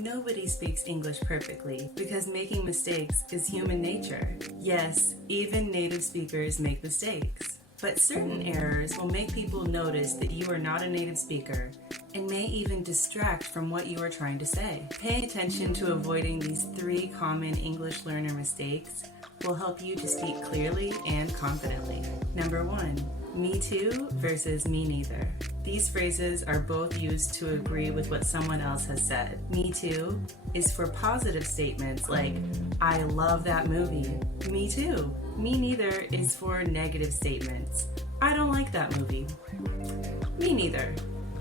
Nobody speaks English perfectly because making mistakes is human nature. Yes, even native speakers make mistakes. But certain errors will make people notice that you are not a native speaker and may even distract from what you are trying to say. Paying attention to avoiding these 3 common English learner mistakes will help you to speak clearly and confidently. Number 1, me too versus me neither. These phrases are both used to agree with what someone else has said. Me too is for positive statements like, I love that movie. Me too. Me neither is for negative statements. I don't like that movie. Me neither.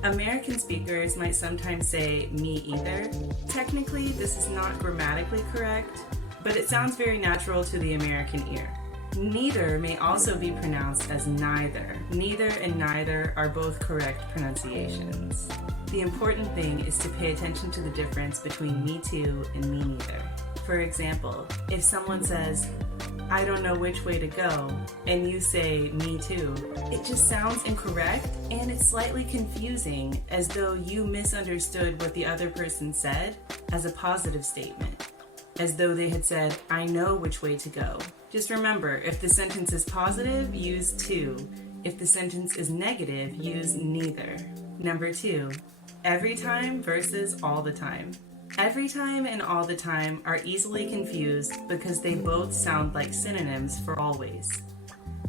American speakers might sometimes say me either. Technically, this is not grammatically correct, but it sounds very natural to the American ear. Neither may also be pronounced as neither. Neither and neither are both correct pronunciations. The important thing is to pay attention to the difference between me too and me neither. For example, if someone says, I don't know which way to go, and you say, me too, it just sounds incorrect and it's slightly confusing, as though you misunderstood what the other person said as a positive statement, as though they had said, I know which way to go. Just remember, if the sentence is positive, use to. If the sentence is negative, use neither. Number 2, every time versus all the time. Every time and all the time are easily confused because they both sound like synonyms for always.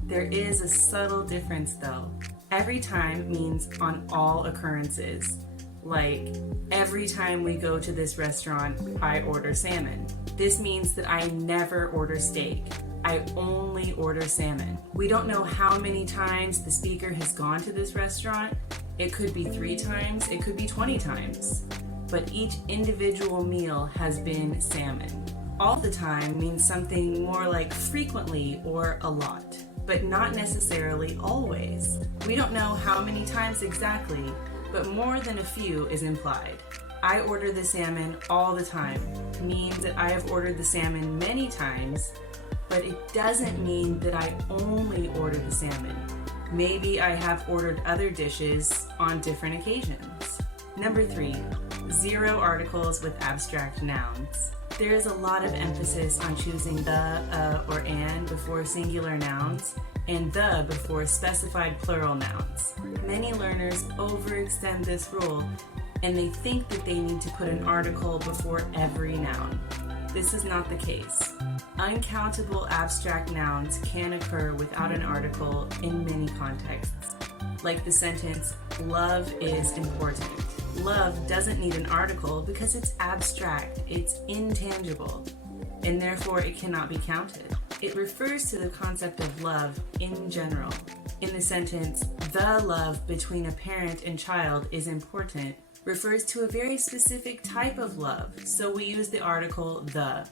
There is a subtle difference though. Every time means on all occurrences. Like, every time we go to this restaurant, I order salmon. This means that I never order steak. I only order salmon. We don't know how many times the speaker has gone to this restaurant. It could be 3 times, it could be 20 times. But each individual meal has been salmon. All the time means something more like frequently or a lot, but not necessarily always. We don't know how many times exactly, but more than a few is implied. I order the salmon all the time means that I have ordered the salmon many times, but it doesn't mean that I only order the salmon. Maybe I have ordered other dishes on different occasions. Number 3, 0 articles with abstract nouns. There is a lot of emphasis on choosing the, or an before singular nouns, and the before specified plural nouns. Many learners overextend this rule, and they think that they need to put an article before every noun. This is not the case. Uncountable abstract nouns can occur without an article in many contexts, like the sentence, love is important. Love doesn't need an article because it's abstract, it's intangible, and therefore it cannot be counted. It refers to the concept of love in general. In the sentence, the love between a parent and child is important, refers to a very specific type of love, so we use the article the.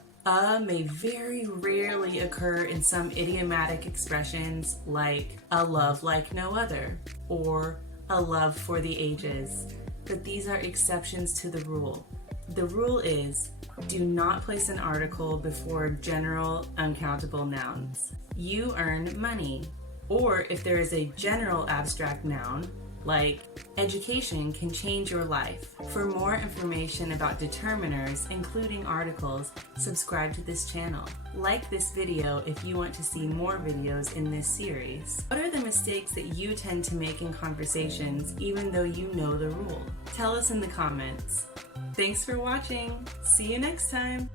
May very rarely occur in some idiomatic expressions like a love like no other or a love for the ages, but these are exceptions to the rule. The rule is, do not place an article before general uncountable nouns. You earn money. Or if there is a general abstract noun, like education can change your life. For more information about determiners, including articles, subscribe to this channel. Like this video if you want to see more videos in this series. What are the mistakes that you tend to make in conversations even though you know the rule? Tell us in the comments. Thanks for watching. See you next time.